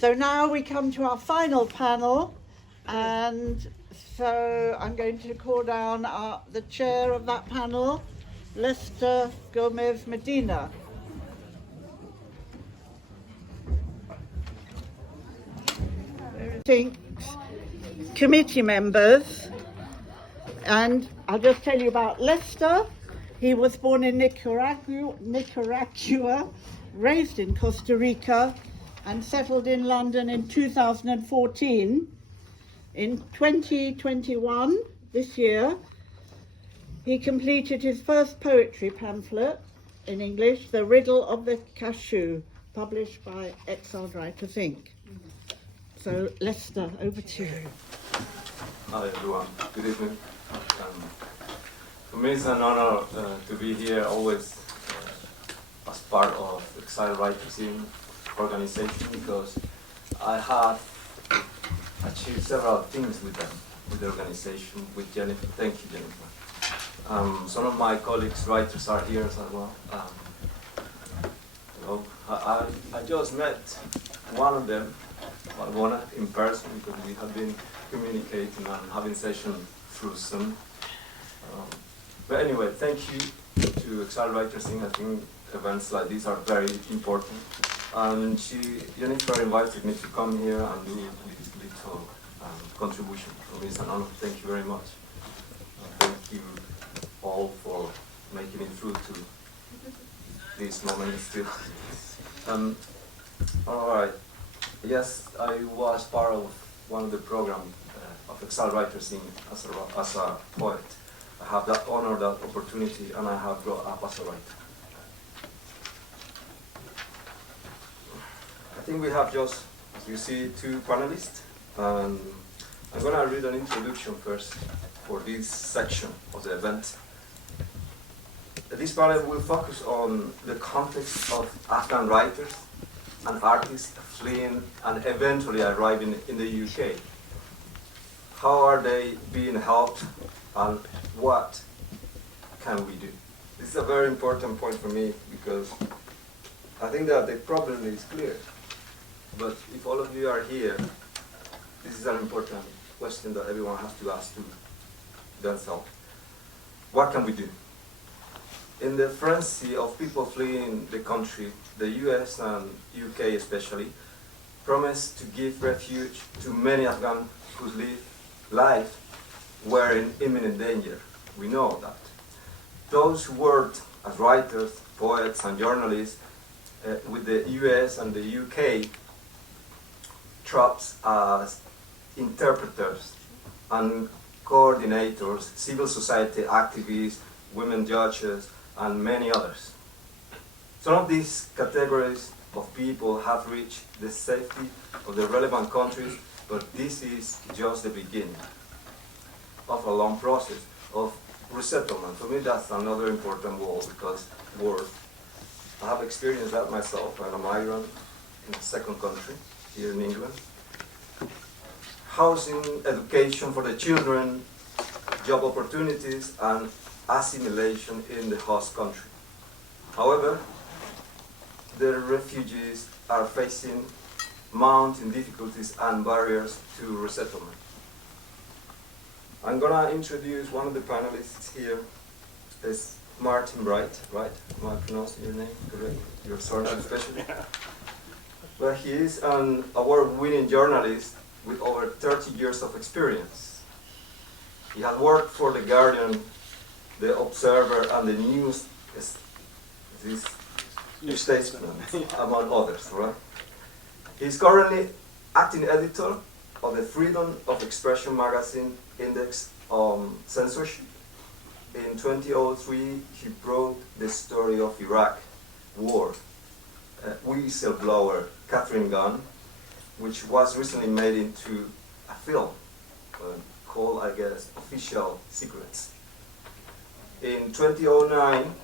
So now we come to our final panel, and so I'm going to call down the chair of that panel, Lester Gomez Medina. Committee members, and I'll just tell you about Lester. He was born in Nicaragua, raised in Costa Rica, and settled in London in 2014. In 2021, this year, he completed his first poetry pamphlet in English, The Riddle of the Cashew, published by Exiled Writers Inc. So, Lester, over to you. Hi everyone, good evening. For me it's an honor to be here always as part of Exiled Writers Inc. organization, because I have achieved several things with them, with the organization, with Jennifer. Thank you, Jennifer. Some of my colleagues, writers, are here as well. I just met one of them, Waldona, in person, because we have been communicating and having sessions through Zoom. But anyway, thank you to Exiled Writers Inc. I think events like these are very important. And Jennifer invited me to come here and do this little contribution. For me, it's an honor. Thank you very much. Thank you all for making it through to this moment still. All right. Yes, I was part of one of the programs of Exiled Writers Inc. as a poet. I have that honor, that opportunity, and I have grown up as a writer. I think we have just, as you see, two panelists. I'm going to read an introduction first for this section of the event. This panel will focus on the context of Afghan writers and artists fleeing and eventually arriving in the UK. How are they being helped, and what can we do? This is a very important point for me, because I think that the problem is clear. But if all of you are here, this is an important question that everyone has to ask to themselves. What can we do? In the frenzy of people fleeing the country, the US and UK especially promised to give refuge to many Afghans whose life were in imminent danger. We know that. Those who worked as writers, poets and journalists with the US and the UK troops as interpreters and coordinators, civil society activists, women judges, and many others. Some of these categories of people have reached the safety of the relevant countries, but this is just the beginning of a long process of resettlement. For me, that's another important word, because I have experienced that myself. I'm a migrant in a second country, here in England. Housing, education for the children, job opportunities, and assimilation in the host country. However, the refugees are facing mounting difficulties and barriers to resettlement. I'm going to introduce one of the panelists here. It's Martin Bright, right? Am I pronouncing your name correct? Your surname especially? Well, he is an award-winning journalist with over 30 years of experience. He has worked for The Guardian, The Observer, and the New Statesman, among others, right? He's currently acting editor of the Freedom of Expression magazine Index on Censorship. In 2003, he broke the story of Iraq war. Whistleblower Catherine Gunn, which was recently made into a film called, I guess, Official Secrets. In 2009,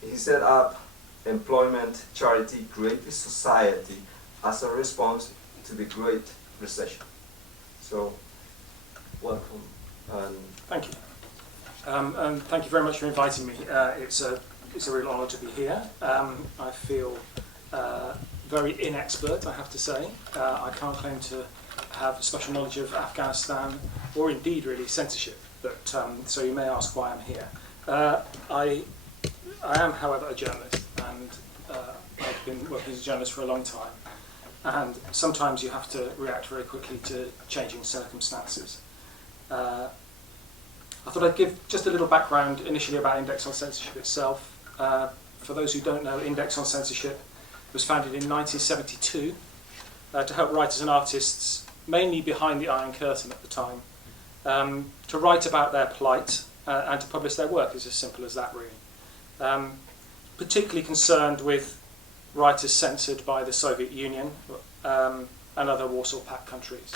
he set up employment charity Creative Society as a response to the Great Recession. So, welcome. Thank you. And thank you very much for inviting me. It's a real honour to be here. I feel very inexpert, I have to say. I can't claim to have a special knowledge of Afghanistan, or indeed really censorship, but, so you may ask why I'm here. I am, however, a journalist, and I've been working as a journalist for a long time, and sometimes you have to react very quickly to changing circumstances. I thought I'd give just a little background initially about Index on Censorship itself. For those who don't know, Index on Censorship was founded in 1972 to help writers and artists, mainly behind the Iron Curtain at the time, to write about their plight and to publish their work. It's as simple as that, really. Particularly concerned with writers censored by the Soviet Union and other Warsaw Pact countries.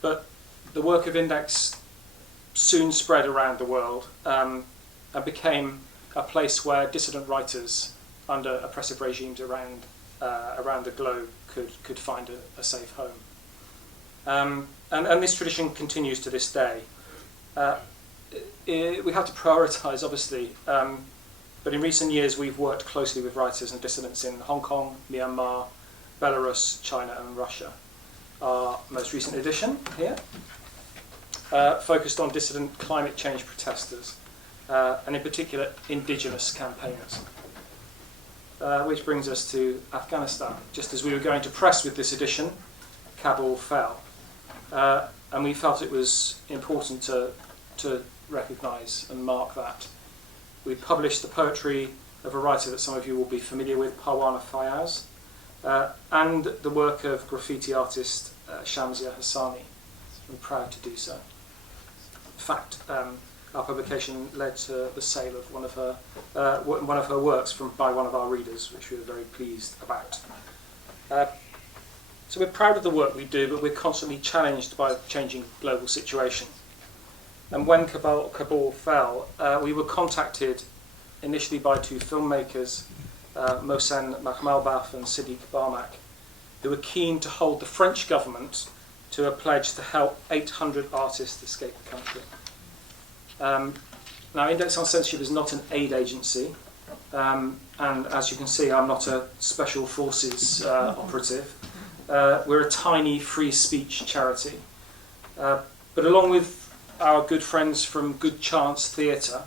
But the work of Index soon spread around the world and became a place where dissident writers under oppressive regimes around the globe could find a safe home. And this tradition continues to this day. We have to prioritise, obviously, but in recent years we've worked closely with writers and dissidents in Hong Kong, Myanmar, Belarus, China and Russia. Our most recent edition here focused on dissident climate change protesters, and in particular indigenous campaigners. Which brings us to Afghanistan. Just as we were going to press with this edition, Kabul fell. And we felt it was important to recognise and mark that. We published the poetry of a writer that some of you will be familiar with, Parwana Fayaz, and the work of graffiti artist Shamsia Hassani. We're proud to do so. In fact, our publication led to the sale of one of her works by one of our readers, which we were very pleased about. So we're proud of the work we do, but we're constantly challenged by the changing global situation. And when Kabul fell, we were contacted initially by two filmmakers, Mohsen Makhmalbaf and Siddiq Barmak, who were keen to hold the French government to a pledge to help 800 artists escape the country. Now, Index on Censorship is not an aid agency, and as you can see, I'm not a special forces operative. We're a tiny free speech charity. But along with our good friends from Good Chance Theatre,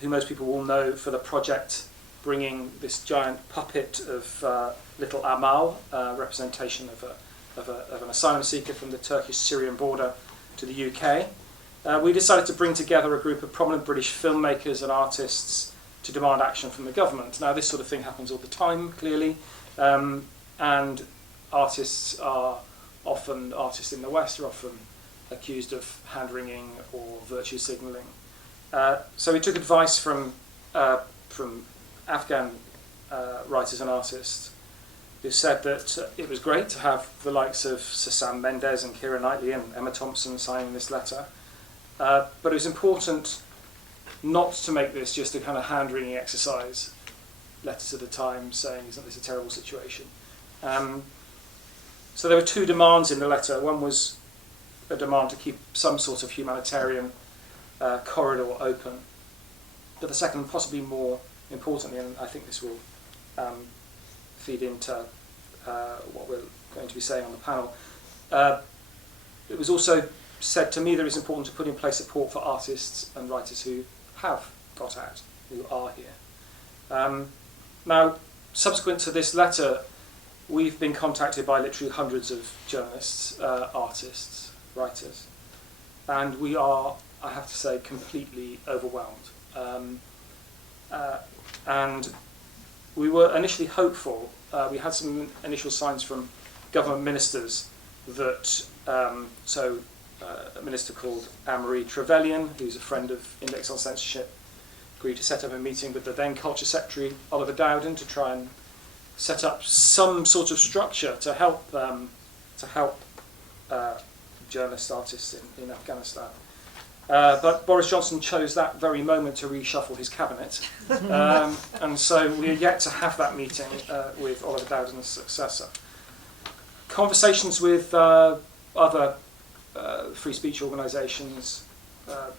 who most people will know for the project bringing this giant puppet of little Amal, representation of an asylum seeker from the Turkish-Syrian border, to the UK, we decided to bring together a group of prominent British filmmakers and artists to demand action from the government. Now, this sort of thing happens all the time, clearly, and artists in the West are often accused of hand-wringing or virtue signalling. So we took advice from Afghan writers and artists who said that it was great to have the likes of Sam Mendes and Keira Knightley and Emma Thompson signing this letter, but it was important not to make this just a kind of hand-wringing exercise, letters at a time saying, isn't this a terrible situation? So there were two demands in the letter. One was a demand to keep some sort of humanitarian corridor open. But the second, possibly more importantly, and I think this will feed into what we're going to be saying on the panel, it was also said to me that it's important to put in place support for artists and writers who have got out, who are here. Now, subsequent to this letter, we've been contacted by literally hundreds of journalists, artists, writers, and we are, I have to say, completely overwhelmed. And we were initially hopeful. We had some initial signs from government ministers that, a minister called Anne-Marie Trevelyan, who's a friend of Index on Censorship, agreed to set up a meeting with the then Culture Secretary, Oliver Dowden, to try and set up some sort of structure to help journalist artists in Afghanistan. But Boris Johnson chose that very moment to reshuffle his cabinet, and so we are yet to have that meeting with Oliver Dowden's successor. Conversations with other free speech organisations,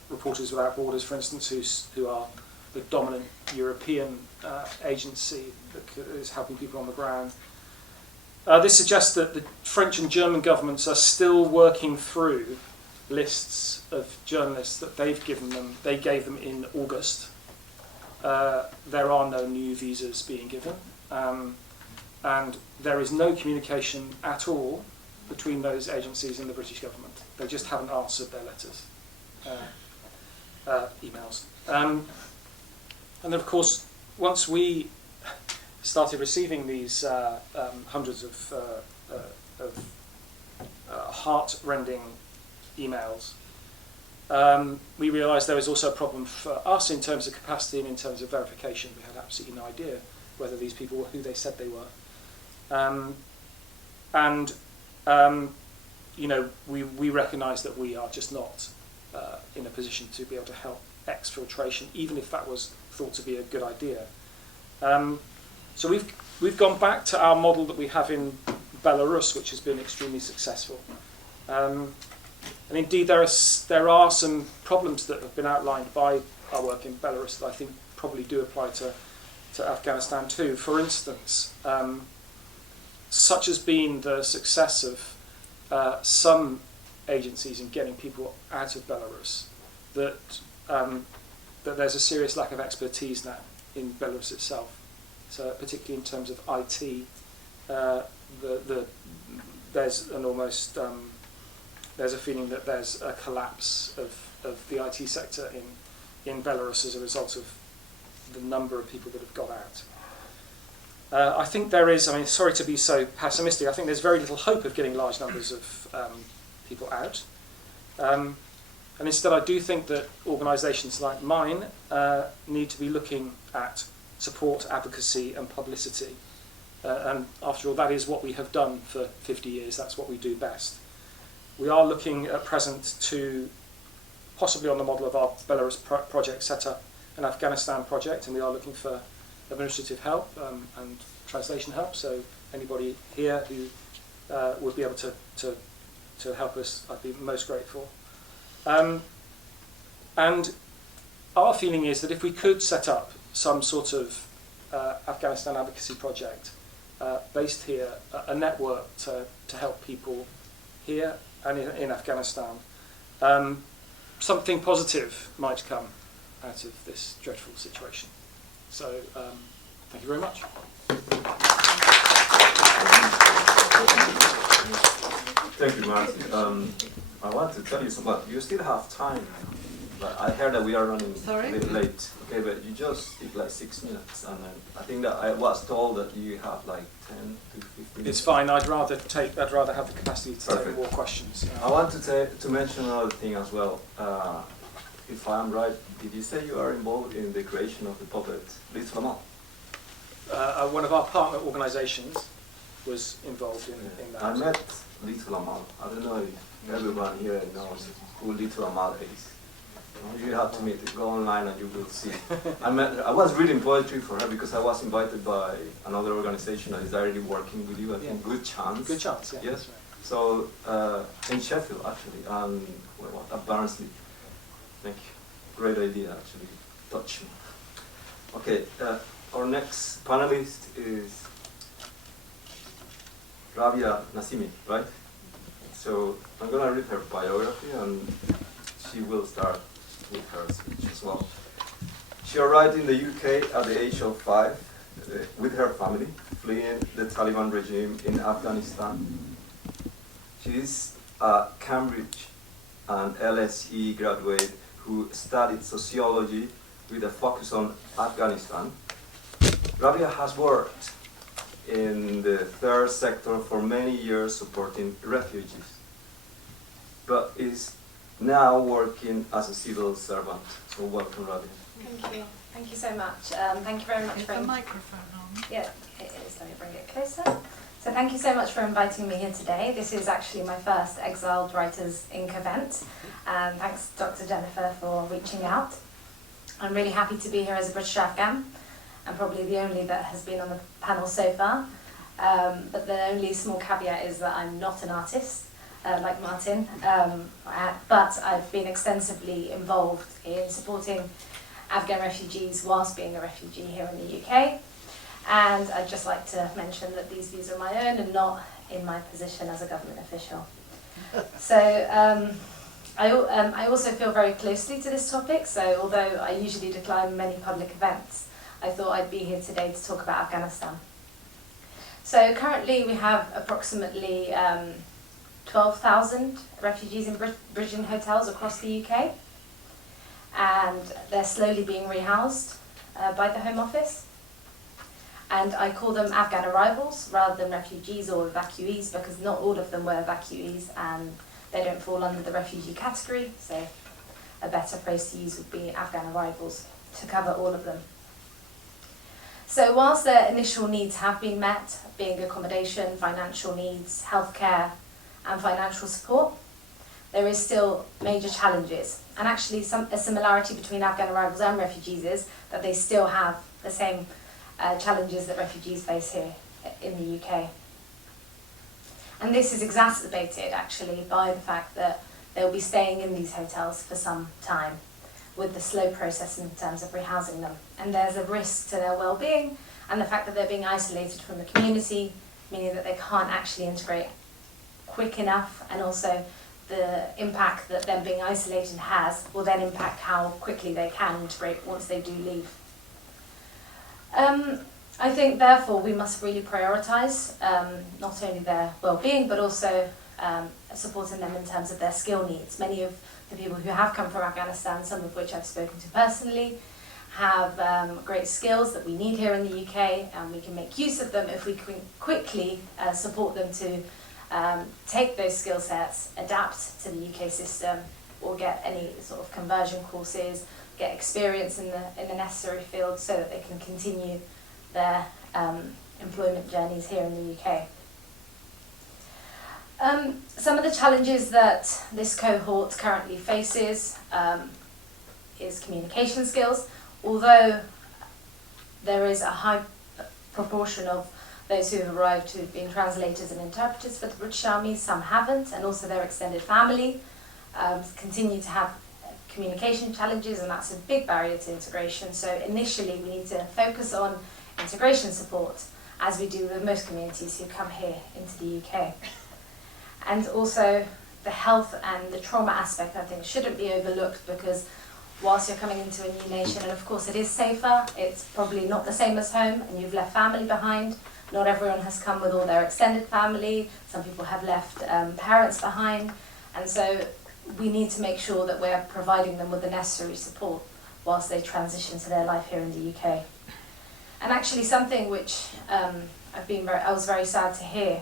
Reporters Without Borders, for instance, who are the dominant European agency that is helping people on the ground. This suggests that the French and German governments are still working through lists of journalists that they gave them in August. There are no new visas being given, and there is no communication at all between those agencies and the British government. They just haven't answered their letters, emails. And then, of course, once we started receiving these hundreds of heart-rending emails, we realised there was also a problem for us in terms of capacity and in terms of verification. We had absolutely no idea whether these people were who they said they were. You know, we recognise that we are just not in a position to be able to help exfiltration, even if that was thought to be a good idea. So we've gone back to our model that we have in Belarus, which has been extremely successful. And indeed, there are some problems that have been outlined by our work in Belarus that I think probably do apply to Afghanistan too. For instance, such has been the success of some agencies in getting people out of Belarus that there's a serious lack of expertise now in Belarus itself. So particularly in terms of IT, there's an almost there's a feeling that there's a collapse of the IT sector in Belarus as a result of the number of people that have got out. I think there is, I mean, sorry to be so pessimistic, I think there's very little hope of getting large numbers of people out. And instead I do think that organisations like mine need to be looking at support, advocacy and publicity. And after all, that is what we have done for 50 years, that's what we do best. We are looking at present to, possibly on the model of our Belarus project, set up an Afghanistan project, and we are looking for administrative help and translation help, so anybody here who would be able to help us, I'd be most grateful. And our feeling is that if we could set up some sort of Afghanistan advocacy project based here, a network to help people here and in Afghanistan, something positive might come out of this dreadful situation. So, thank you very much. Thank you, Martin. I want to tell you something, but you still have time. But I heard that we are running a bit late. Okay, but you just speak like 6 minutes, and then I think that I was told that you have like 10 to 15 minutes. It's fine. I'd rather have the capacity to take more questions. I want to mention another thing as well. If I'm right, did you say you are involved in the creation of the puppet Little Amal? One of our partner organisations was involved in that. I met Little Amal. I don't know if everyone here knows who Little Amal is. You have to meet it. Go online and you will see. I was reading poetry for her because I was invited by another organisation that is directly working with you. I think Good Chance. Good Chance, yeah. Yes. Right. So in Sheffield actually, and at Barnsley. Thank you. Great idea actually. Touch me. Okay. Our next panelist is Rabia Nasimi, right? So I'm gonna read her biography and she will start with her speech as well. She arrived in the UK at the age of 5 with her family, fleeing the Taliban regime in Afghanistan. She is a Cambridge and LSE graduate who studied sociology with a focus on Afghanistan. Rabia has worked in the third sector for many years supporting refugees, but is now working as a civil servant. So welcome, Rabia. Thank you. Thank you so much. Thank you very much for... Is the microphone on? Yeah, it is. Let me bring it closer. So thank you so much for inviting me here today. This is actually my first Exiled Writers Inc. event. And thanks, Dr. Jennifer, for reaching out. I'm really happy to be here as a British Afghan. I'm probably the only that has been on the panel so far. But the only small caveat is that I'm not an artist. Like Martin, but I've been extensively involved in supporting Afghan refugees whilst being a refugee here in the UK. And I'd just like to mention that these views are my own and not in my position as a government official. So I also feel very closely to this topic, so although I usually decline many public events, I thought I'd be here today to talk about Afghanistan. So currently we have approximately 12,000 refugees in bridging hotels across the UK, and they're slowly being rehoused by the Home Office. And I call them Afghan arrivals rather than refugees or evacuees, because not all of them were evacuees and they don't fall under the refugee category, so a better phrase to use would be Afghan arrivals to cover all of them. So whilst their initial needs have been met, being accommodation, financial needs, healthcare and financial support, there is still major challenges. And actually a similarity between Afghan arrivals and refugees is that they still have the same challenges that refugees face here in the UK. And this is exacerbated actually by the fact that they'll be staying in these hotels for some time with the slow process in terms of rehousing them. And there's a risk to their well-being and the fact that they're being isolated from the community, meaning that they can't actually integrate quick enough, and also the impact that them being isolated has will then impact how quickly they can integrate once they do leave. I think therefore we must really prioritise not only their well-being but also supporting them in terms of their skill needs. Many of the people who have come from Afghanistan, some of which I've spoken to personally, have great skills that we need here in the UK, and we can make use of them if we can quickly support them to take those skill sets, adapt to the UK system, or get any sort of conversion courses, get experience in the necessary fields so that they can continue their employment journeys here in the UK. Some of the challenges that this cohort currently faces is communication skills. Although there is a high proportion of those who have arrived who have been translators and interpreters for the British Army, some haven't, and also their extended family continue to have communication challenges, and that's a big barrier to integration. So initially we need to focus on integration support, as we do with most communities who come here into the UK. And also the health and the trauma aspect, I think, shouldn't be overlooked, because whilst you're coming into a new nation, and of course it is safer, it's probably not the same as home, and you've left family behind. Not everyone has come with all their extended family. Some people have left parents behind, and so we need to make sure that we're providing them with the necessary support whilst they transition to their life here in the UK. And actually something which I was very sad to hear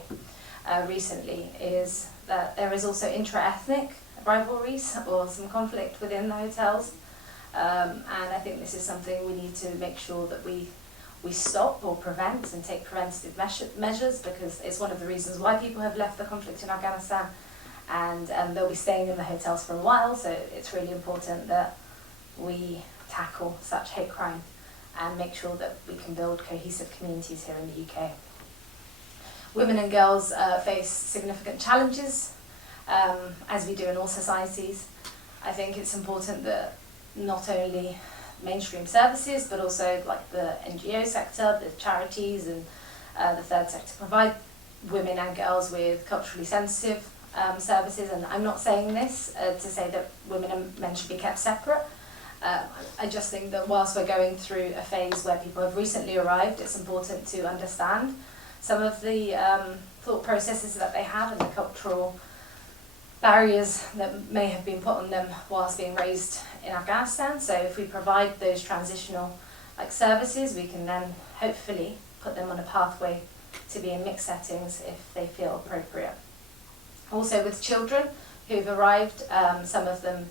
recently is that there is also intra-ethnic rivalries or some conflict within the hotels. And I think this is something we need to make sure that we stop or prevent and take preventative measures, because it's one of the reasons why people have left the conflict in Afghanistan, and they'll be staying in the hotels for a while, so it's really important that we tackle such hate crime and make sure that we can build cohesive communities here in the UK. Women and girls face significant challenges, as we do in all societies. I think it's important that not only mainstream services, but also like the NGO sector, the charities and the third sector provide women and girls with culturally sensitive services. And I'm not saying this to say that women and men should be kept separate. I just think that whilst we're going through a phase where people have recently arrived, it's important to understand some of the thought processes that they have and the cultural barriers that may have been put on them whilst being raised in Afghanistan. So if we provide those transitional services, we can then hopefully put them on a pathway to be in mixed settings if they feel appropriate. Also with children who've arrived, some of them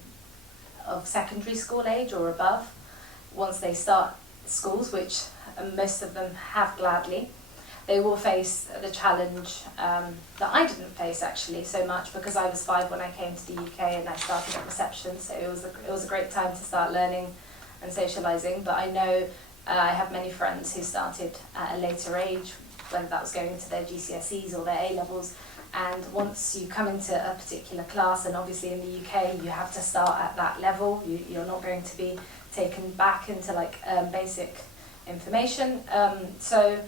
of secondary school age or above, once they start schools, which most of them have gladly, they will face the challenge that I didn't face actually so much, because I was 5 when I came to the UK and I started at reception, so it was a great time to start learning and socialising. But I know I have many friends who started at a later age, whether that was going into their GCSEs or their A-levels, And once you come into a particular class, and obviously in the UK you have to start at that level, you're not going to be taken back into like basic information. So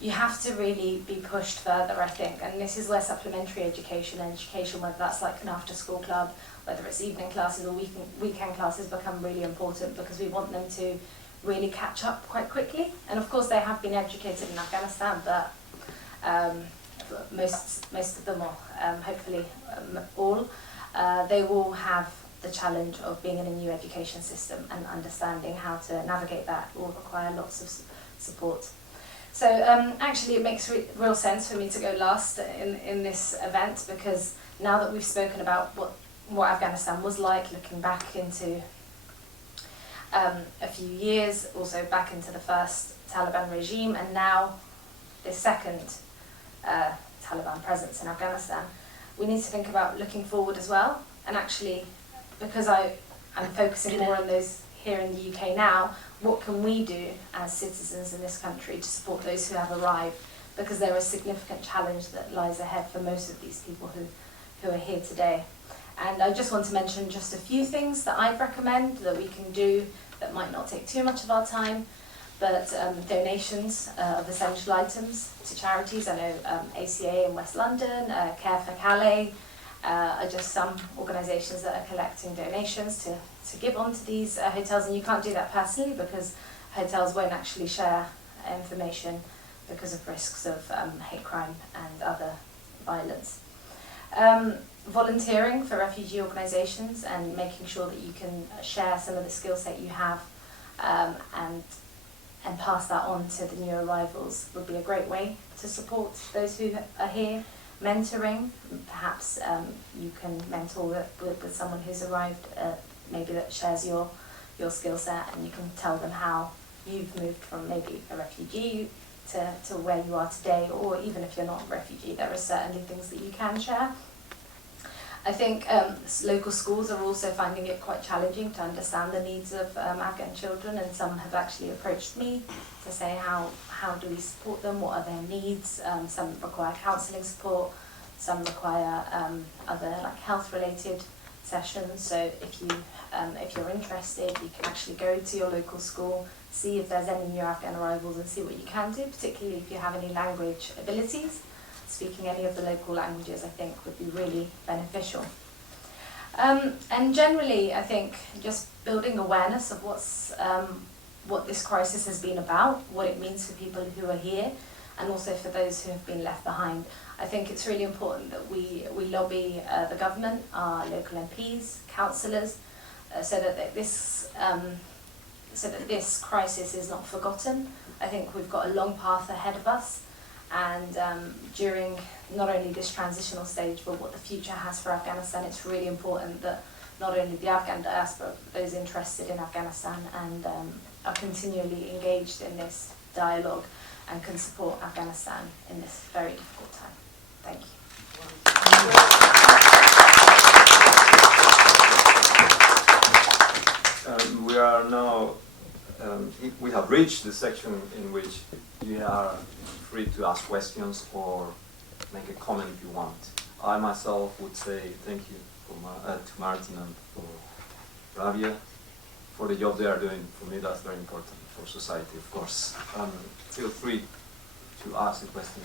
you have to really be pushed further, I think. And this is where supplementary education, whether that's like an after-school club, whether it's evening classes or weekend classes, become really important, because we want them to really catch up quite quickly. And of course they have been educated in Afghanistan, but most of them, or hopefully all, they will have the challenge of being in a new education system, and understanding how to navigate that will require lots of support. So actually it makes real sense for me to go last in this event, because now that we've spoken about what Afghanistan was like, looking back into a few years, also back into the first Taliban regime, and now the second Taliban presence in Afghanistan, we need to think about looking forward as well. And actually, because I'm focusing more on those here in the UK now, what can we do as citizens in this country to support those who have arrived? Because there is a significant challenge that lies ahead for most of these people who are here today. And I just want to mention just a few things that I'd recommend that we can do that might not take too much of our time, but donations of essential items to charities. I know ACA in West London, Care for Calais, are just some organisations that are collecting donations to give on to these hotels. And you can't do that personally, because hotels won't actually share information because of risks of hate crime and other violence. Volunteering for refugee organisations and making sure that you can share some of the skill set you have and pass that on to the new arrivals would be a great way to support those who are here. Mentoring, perhaps you can mentor with someone who's arrived, maybe that shares your skill set, and you can tell them how you've moved from maybe a refugee to where you are today, or even if you're not a refugee, there are certainly things that you can share. I think local schools are also finding it quite challenging to understand the needs of Afghan children, and some have actually approached me to say how do we support them, what are their needs. Some require counselling support, some require other like health related sessions. So if you're interested, you can actually go to your local school, see if there's any new Afghan arrivals and see what you can do, particularly if you have any language abilities. Speaking any of the local languages, I think, would be really beneficial. And generally, I think just building awareness of what this crisis has been about, what it means for people who are here, and also for those who have been left behind. I think it's really important that we lobby the government, our local MPs, councillors, so that this crisis is not forgotten. I think we've got a long path ahead of us. And during not only this transitional stage, but what the future has for Afghanistan, it's really important that not only the Afghan diaspora, but those interested in Afghanistan and are continually engaged in this dialogue and can support Afghanistan in this very difficult time. Thank you. We are now, we have reached the section in which you are free to ask questions or make a comment if you want. I myself would say thank you to Martin and for Rabia for the job they are doing. For me, that's very important for society, of course. Feel free to ask a question.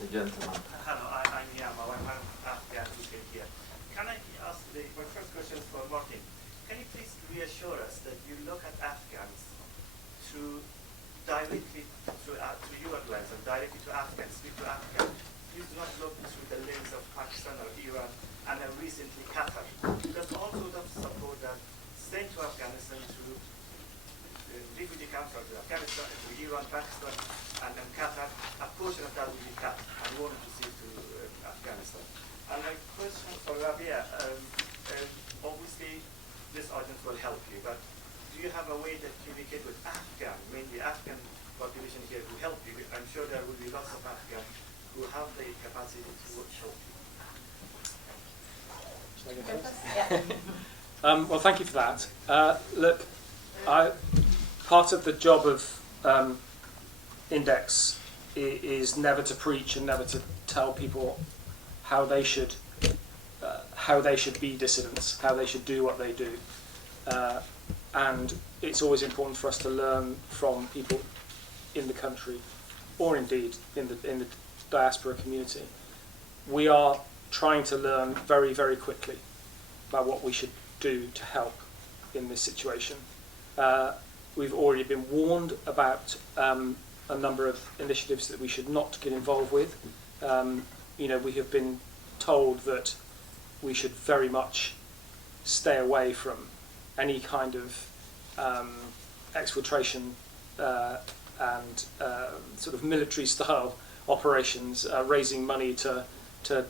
The gentleman. Hello, I'm Yama. I'm Afghan here. Can I ask my first question is for Martin? Can you please reassure us that you look at Afghans directly through your lens and directly to Afghans, speak to Afghans? Please do not look through the lens of Pakistan or Iran and recently Qatar. There's also the support that sent to Afghanistan through the refugee camps to Afghanistan, to Iran, Pakistan, and then Qatar. A portion of that will be cut and won't receive to Afghanistan. And my question for Rabia, obviously this audience will help you, but do you have a way to communicate with Afghan, mainly Afghan population here who help you? I'm sure there will be lots of Afghan who have the capacity to help you. Shall I go first? Yeah. Well, thank you for that. Look, part of the job of Index is never to preach and never to tell people how they should be dissidents, how they should do what they do, and it's always important for us to learn from people in the country, or indeed in the diaspora community. We are trying to learn very, very quickly about what we should do to help in this situation. We've already been warned about a number of initiatives that we should not get involved with. We have been told that we should very much stay away from any kind of exfiltration and sort of military-style operations, raising money to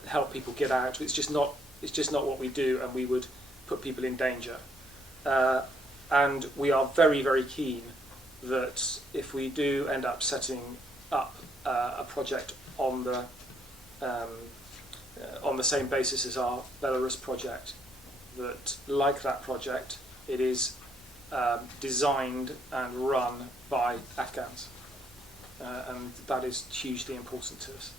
help people get out. It's just not what we do, and we would put people in danger. And we are very, very keen that if we do end up setting up a project on the same basis as our Belarus project, that like that project, it is designed and run by Afghans, and that is hugely important to us.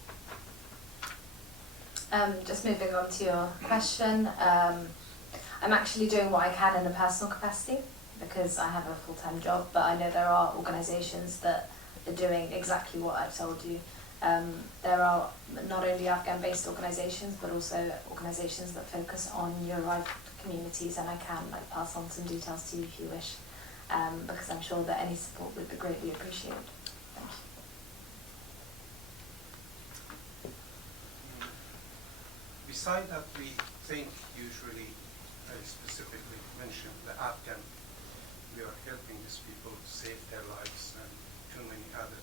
Just moving on to your question, I'm actually doing what I can in a personal capacity because I have a full-time job, but I know there are organisations that are doing exactly what I've told you. There are not only Afghan-based organisations, but also organisations that focus on new arrived communities, and I can pass on some details to you if you wish, because I'm sure that any support would be greatly appreciated. Thank you. Beside that, we think usually, specifically mention the Afghan. We are helping these people save their lives and too many other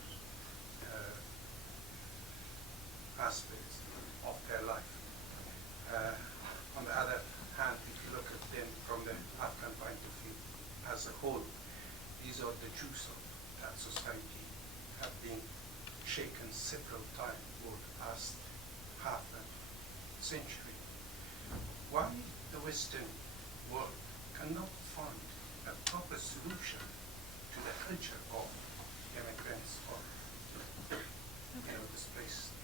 aspects of their life. On the other hand, if you look at them from the Afghan point of view as a whole, these are the Jews of that society, have been shaken several times over the past half a century. Why the Western world cannot find a proper solution to the culture of immigrants or displaced?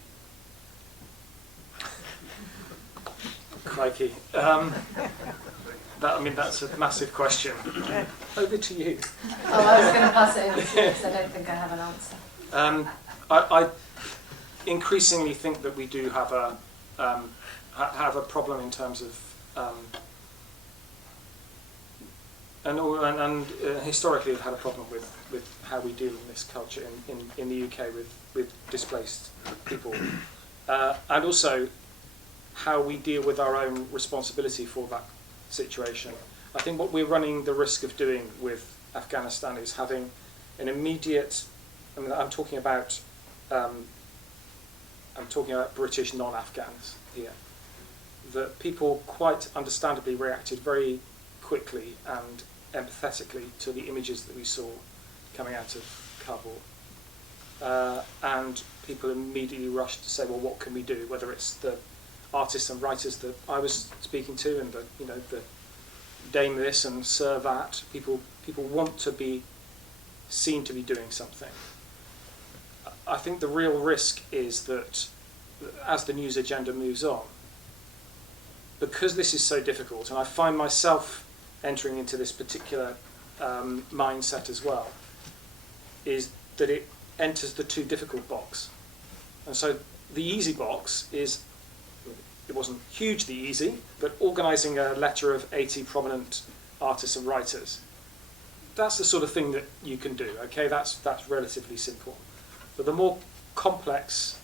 Crikey. That's a massive question. Over to you. Oh, I was going to pass it over to you because I don't think I have an answer. I increasingly think that we do have a problem in terms of and historically we've had a problem with how we deal in this culture in the UK with displaced people, and also how we deal with our own responsibility for that situation. I think what we're running the risk of doing with Afghanistan is having an immediate. I'm talking about British non-Afghans here. That people quite understandably reacted very quickly and empathetically to the images that we saw coming out of Kabul, and people immediately rushed to say, well, what can we do? Whether it's the artists and writers that I was speaking to, and the Dame this and Sir that, people want to be seen to be doing something. I think the real risk is that as the news agenda moves on, because this is so difficult, and I find myself entering into this particular mindset as well, is that it enters the too difficult box. And so the easy box is, it wasn't hugely easy, but organising a letter of 80 prominent artists and writers, that's the sort of thing that you can do, okay? That's relatively simple. But the more complex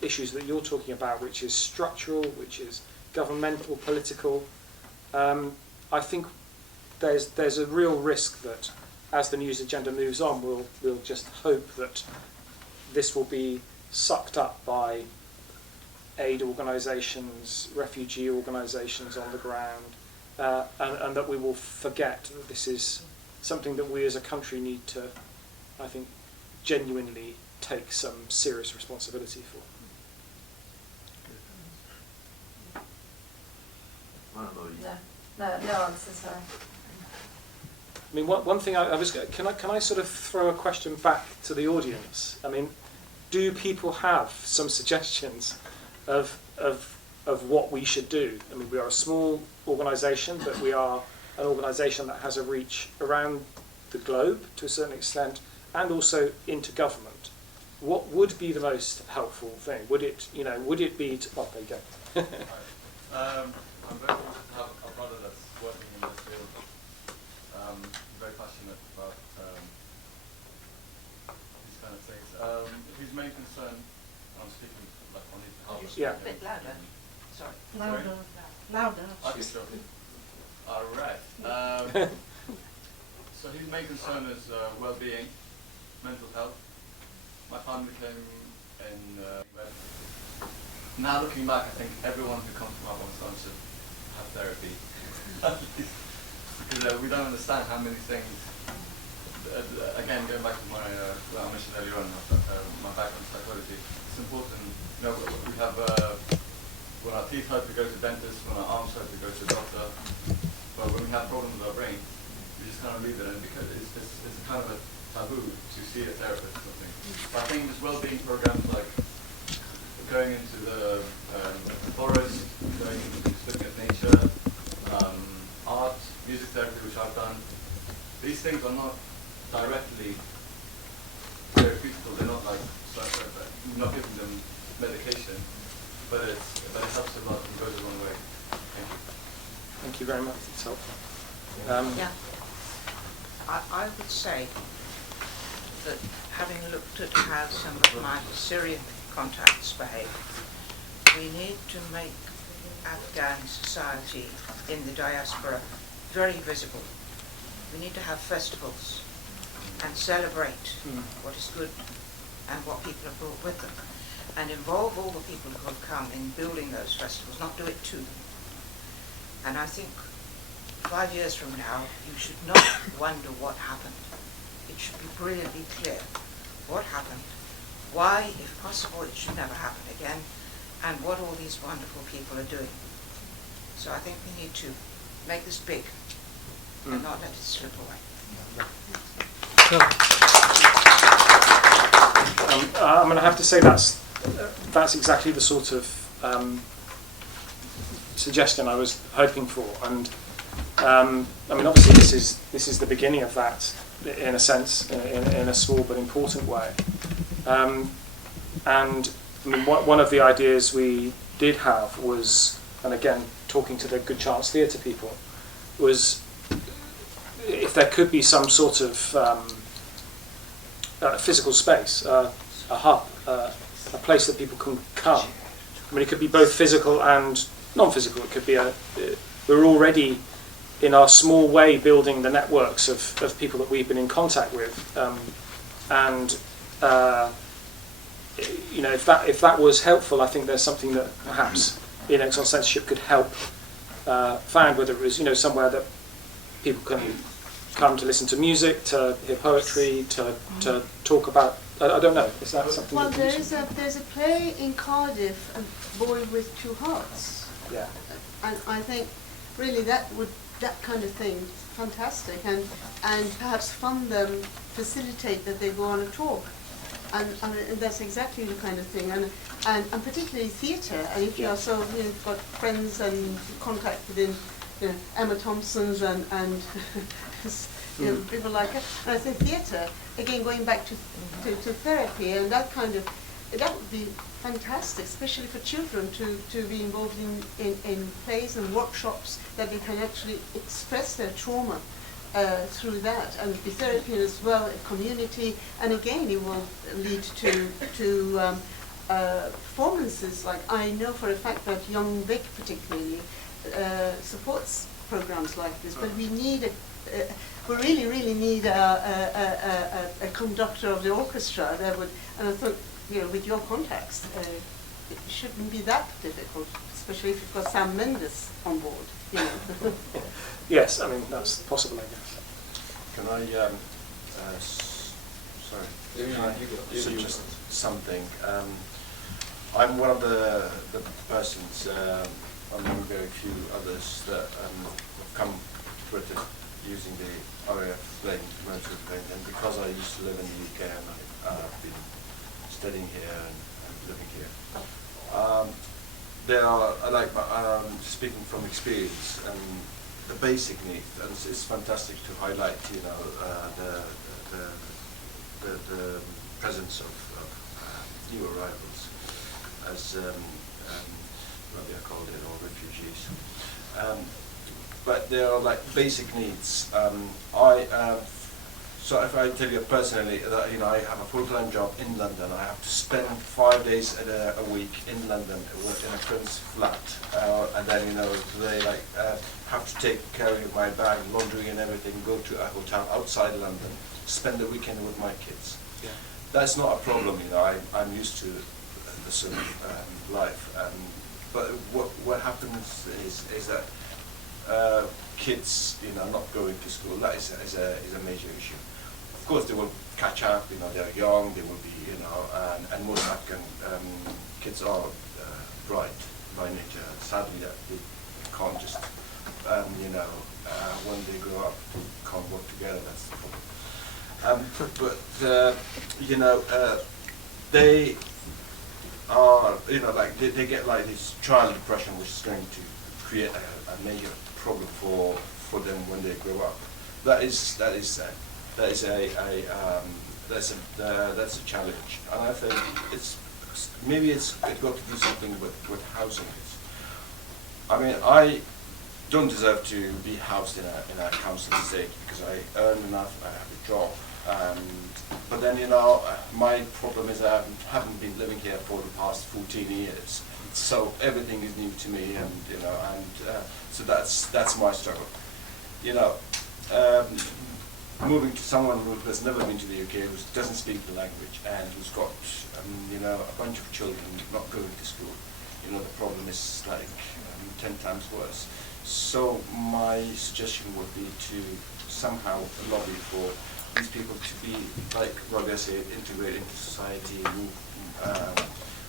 issues that you're talking about, which is structural, which is governmental, political, I think there's a real risk that as the news agenda moves on, we'll just hope that this will be sucked up by aid organisations, refugee organisations on the ground, and that we will forget that this is something that we as a country need to, I think, genuinely take some serious responsibility for. No answer, sorry. I mean, one thing I was can I sort of throw a question back to the audience? I mean, do people have some suggestions of what we should do? I mean, we are a small organisation, but we are an organisation that has a reach around the globe to a certain extent, and also into government. What would be the most helpful thing? Would it be to, oh, there you go. I'm very fortunate to have a brother that's working in this field. Very passionate about these kind of things. His main concern, I'm speaking like on his behalf. Yeah. A bit louder. Sorry. Louder. Louder. Okay, sure. All right. So his main concern is well-being, mental health. My family came in. Now looking back, I think everyone who comes from Afghanistan should have therapy, at least, because we don't understand how many things. Again, going back to my what I mentioned earlier on, my background in psychology, it's important. You know, we have when our teeth hurt, we go to the dentist. When our arms hurt, we go to the doctor. But when we have problems with our brain, we just kind of leave it, and because it's kind of a taboo to see a therapist or something. But I think there's well-being programs like going into the forest, going into looking at nature, art, music therapy, which I've done. These things are not directly therapeutical. They're not like you're not giving them medication, but it helps a lot and goes a long way. Thank you. Thank you very much. It's helpful. Yeah. I would say that having looked at how some of my Syrian contacts behave, we need to make Afghan society in the diaspora very visible. We need to have festivals and celebrate what is good and what people have brought with them, and involve all the people who have come in building those festivals, not do it to them. And I think 5 years from now, you should not wonder what happened. It should be brilliantly clear what happened, why, if possible, it should never happen again, and what all these wonderful people are doing. So I think we need to make this big and not let it slip away. I'm going to have to say that's exactly the sort of suggestion I was hoping for, and I mean, obviously this is the beginning of that, in a sense, in a small but important way. And I mean, one of the ideas we did have was, and again, talking to the Good Chance Theatre people, was if there could be some sort of physical space, a hub, a place that people can come. I mean, it could be both physical and non-physical. It could be we're already, in our small way, building the networks of people that we've been in contact with, and you know, if that was helpful, I think there's something that perhaps in Exile Censorship could help find, whether it was, you know, somewhere that people can come to listen to music, to hear poetry, to talk about. I don't know. Is that something? Well, there's a play in Cardiff, A Boy with Two Hearts. Yeah. And I think really that kind of thing, fantastic, and perhaps fund them, facilitate that they go on a talk, and that's exactly the kind of thing, and particularly theatre. And if you are so, you know, you've got friends and contact within, you know, Emma Thompson's and you know, people like it. And I think theatre, again, going back to therapy, and that kind of, that would be fantastic, especially for children to be involved in plays and workshops that they can actually express their trauma through that, and be therapy as well, a community, and again it will lead to performances. Like, I know for a fact that Young Vic particularly supports programs like this, but we need we really need a conductor of the orchestra that would, and I thought, you know, with your contacts, it shouldn't be that difficult, especially if you've got Sam Mendes on board, you know. Yes, I mean, that's possible, I guess. Can I, suggest something? I'm one of the persons, among very few others, that have come to Britain using the RAF plane, commercial plane, and because I used to live in the UK and I've been studying here and living here. There are, like, speaking from experience, and the basic needs, and it's fantastic to highlight, you know, the presence of new arrivals, as Rabia called it, or refugees. But there are like basic needs. So if I tell you personally that, you know, I have a full-time job in London, I have to spend 5 days a week in London in a friend's flat, and then, you know, they like have to take care of my bag, laundry and everything, go to a hotel outside London, spend the weekend with my kids. Yeah. That's not a problem, you know. I'm used to this sort of life. But what happens is that kids, you know, not going to school, that is a major issue. Of course, they will catch up, you know, they're young, they will be, you know, and most Afghan kids are bright by nature. Sadly, that they can't just, you know, when they grow up, they can't work together, that's the problem. You know, they are, you know, like, they get like this child depression, which is going to create a major problem for them when they grow up. That's a challenge, and I think it's got to do something with housing. I mean, I don't deserve to be housed in a council estate because I earn enough, I have a job, but then, you know, my problem is I haven't been living here for the past 14 years, so everything is new to me, and, you know, and so that's my struggle, you know. Moving to someone who has never been to the UK, who doesn't speak the language, and who's got, you know, a bunch of children not going to school, you know, the problem is like 10 times worse. So my suggestion would be to somehow lobby for these people to be, like Rabia said, integrate into society,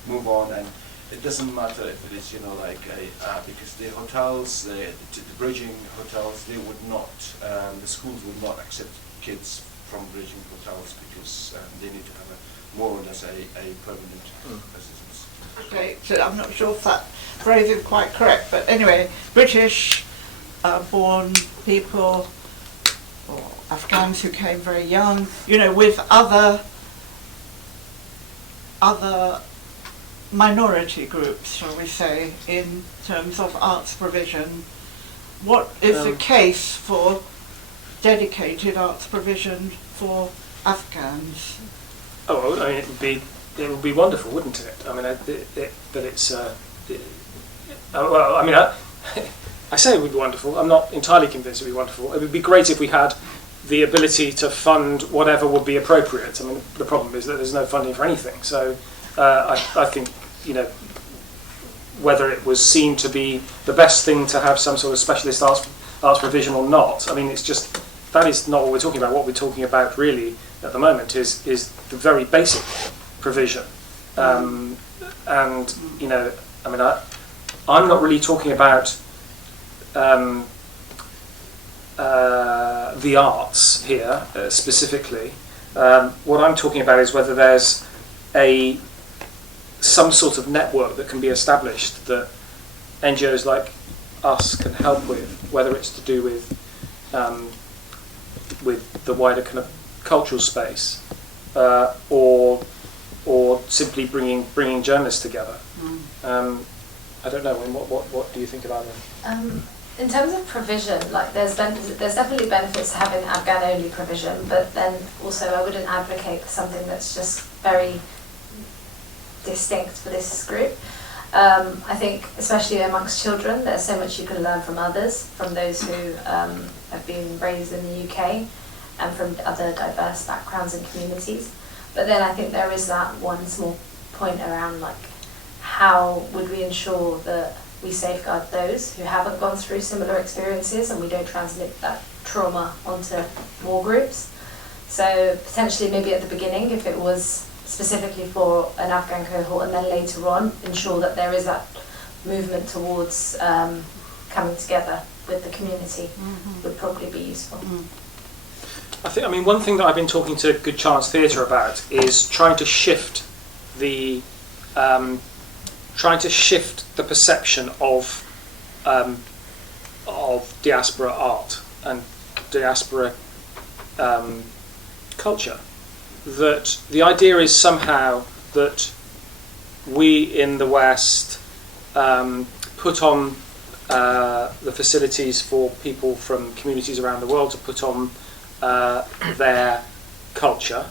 move on, and it doesn't matter if it is, you know, like because the hotels, the bridging hotels, they would not, the schools would not accept kids from bridging hotels because they need to have more or less a permanent residence. Okay, so I'm not sure if that phrase is quite correct, but anyway, British born people, or Afghans who came very young, you know, with other minority groups, shall we say, in terms of arts provision. What is the case for dedicated arts provision for Afghans? Oh, I mean, it would be wonderful, wouldn't it? I mean, but it's. Well, I mean, I say it would be wonderful. I'm not entirely convinced it would be wonderful. It would be great if we had the ability to fund whatever would be appropriate. I mean, the problem is that there's no funding for anything. So I think, you know, whether it was seen to be the best thing to have some sort of specialist arts provision or not, I mean, it's just, that is not what we're talking about. What we're talking about really at the moment is the very basic provision. And, you know, I mean, I'm not really talking about the arts here specifically. What I'm talking about is whether there's some sort of network that can be established that NGOs like us can help with, whether it's to do with the wider kind of cultural space, or simply bringing journalists together. I don't know. I mean, what do you think about it? In terms of provision, like there's definitely benefits to having Afghan-only provision, but then also I wouldn't advocate for something that's just very distinct for this group. I think, especially amongst children, there's so much you can learn from others, from those who have been raised in the UK and from other diverse backgrounds and communities. But then I think there is that one small point around, like, how would we ensure that we safeguard those who haven't gone through similar experiences and we don't transmit that trauma onto more groups. So potentially maybe at the beginning, if it was specifically for an Afghan cohort, and then later on ensure that there is that movement towards coming together with the community would probably be useful. I mean, one thing that I've been talking to Good Chance Theatre about is trying to shift the trying to shift the perception of diaspora art and diaspora culture. That the idea is somehow that we in the West put on the facilities for people from communities around the world to put on their culture,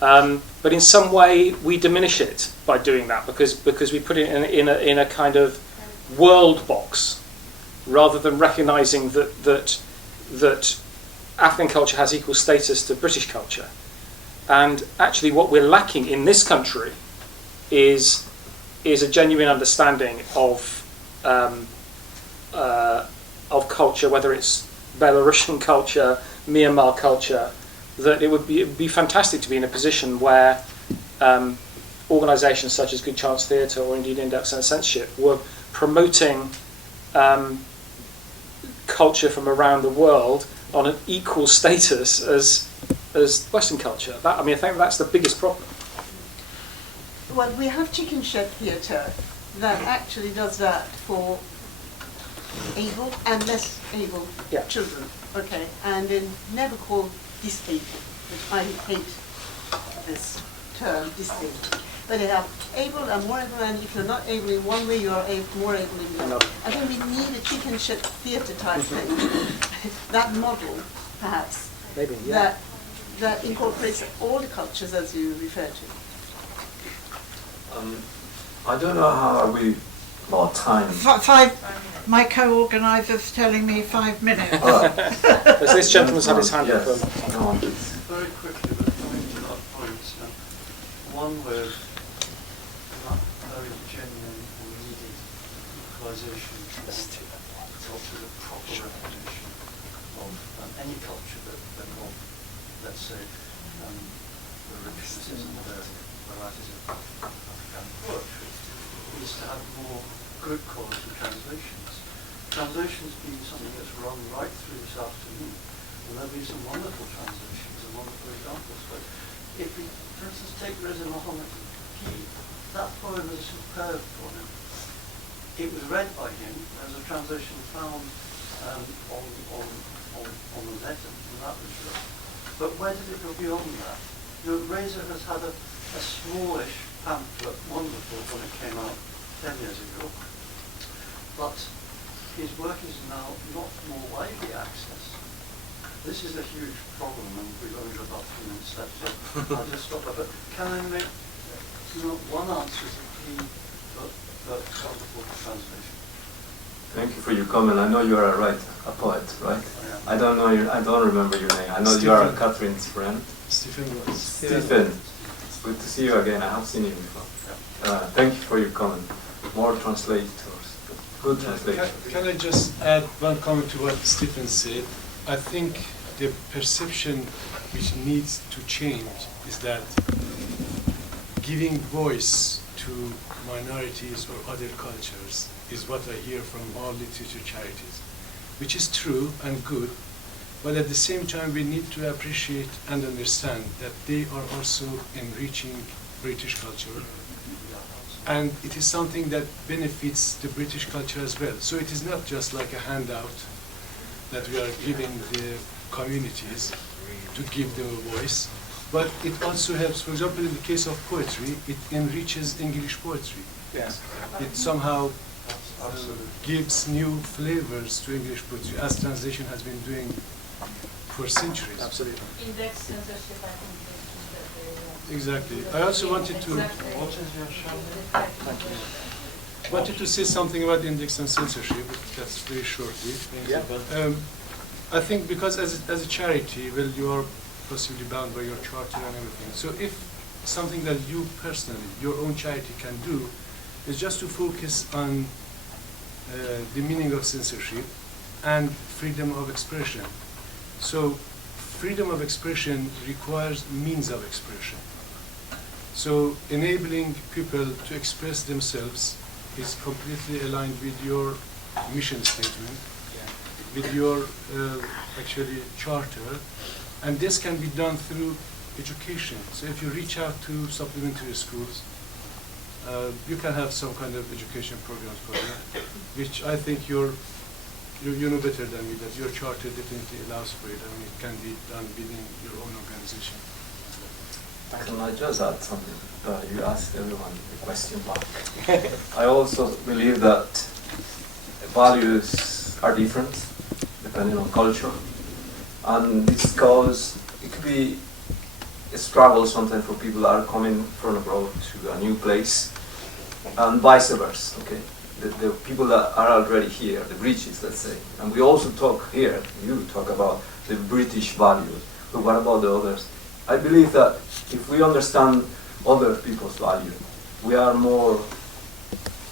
but in some way we diminish it by doing that because we put it in a kind of world box rather than recognising that Afghan culture has equal status to British culture. And actually what we're lacking in this country is a genuine understanding of culture, whether it's Belarusian culture, Myanmar culture, that it would be fantastic to be in a position where organisations such as Good Chance Theatre or indeed Index and Censorship were promoting culture from around the world on an equal status as Western culture. I think that's the biggest problem. Well, we have Chicken Shed Theatre that actually does that for able and less able children. Okay, and then never called disabled, which I hate this term, disabled. But they have able and more able, and if you're not able in one way, you are more able in another. I think we need a Chicken Shed Theatre type thing, that model, perhaps, maybe, yeah. that incorporates all the cultures as you refer to. I don't know how are we about time. My co-organiser's telling me 5 minutes. As this gentleman's had his hand up. Very quickly, but coming to that point, one word, that very genuine and needed localisation culture, the proper recognition of any culture that of, let's say, the richnesses and the varieties of Afghan poetry, is to have more good quality translations. Translations being something that's run right through this afternoon, and there'll be some wonderful translations and wonderful examples. But if we, for instance, take Reza Mohammed Key, that poem is a superb poem. It was read by him. There's a translation found on the net, and that was read. But where did it go beyond that? Reza has had a smallish pamphlet, wonderful when it came out 10 years ago, but his work is now not more widely accessed. This is a huge problem, and we've only got about 3 minutes left, so I'll just stop there. But can I make one answer is the key for wonderful translation? Thank you for your comment. I know you are a poet, right? I don't know I don't remember your name. I know you are Catherine's friend. Stephen. It's good to see you again. I have seen you before. Thank you for your comment. More translators. Good translators. Can I just add one comment to what Stephen said? I think the perception which needs to change is that giving voice to minorities or other cultures is what I hear from all literature charities, which is true and good, but at the same time we need to appreciate and understand that they are also enriching British culture, and it is something that benefits the British culture as well. So it is not just like a handout that we are giving the communities to give them a voice, but it also helps, for example, in the case of poetry, it enriches English poetry. Yes. It somehow gives new flavors to English poetry, as translation has been doing for centuries. Absolutely. Index censorship, I think. Exactly. I also wanted to wanted to say something about index and censorship. That's very shortly. Yeah. I think because as a charity, well, you are possibly bound by your charter and everything. So if something that you personally, your own charity can do, is just to focus on the meaning of censorship and freedom of expression. So freedom of expression requires means of expression. So enabling people to express themselves is completely aligned with your mission statement, with your actually charter, and this can be done through education. So if you reach out to supplementary schools, You can have some kind of education programs for that, which I think you know better than me that your charter definitely allows for it. I mean, it can be done within your own organization. Can I just add something? You asked everyone a question back. I also believe that values are different depending on culture, and this cause it could be a struggle sometimes for people that are coming from abroad to a new place, and vice versa. Okay, the people that are already here, the British, let's say, and we also talk here. You talk about the British values, but what about the others? I believe that if we understand other people's value, we are more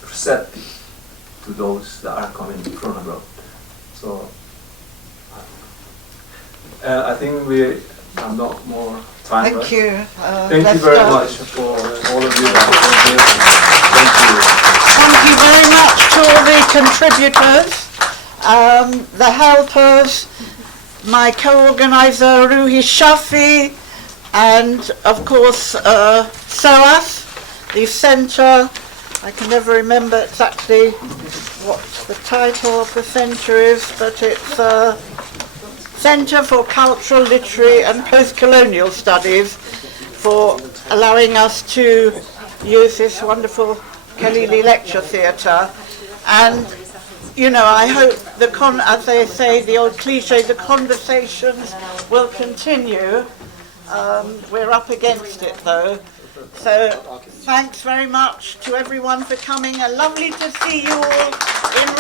receptive to those that are coming from abroad. So I think we have not more time Thank left. you. Thank you very much for all of you that are here. Thank you. Thank you very much to all the contributors, the helpers, my co-organizer Ruhi Shafi, and of course SOAS, the centre. I can never remember exactly what the title of the centre is, but it's Centre for Cultural, Literary and Post-Colonial Studies, for allowing us to use this wonderful Khalili Lecture Theatre. And you know, I hope as they say, the old cliche, the conversations will continue. We're up against it though. So thanks very much to everyone for coming, and lovely to see you all in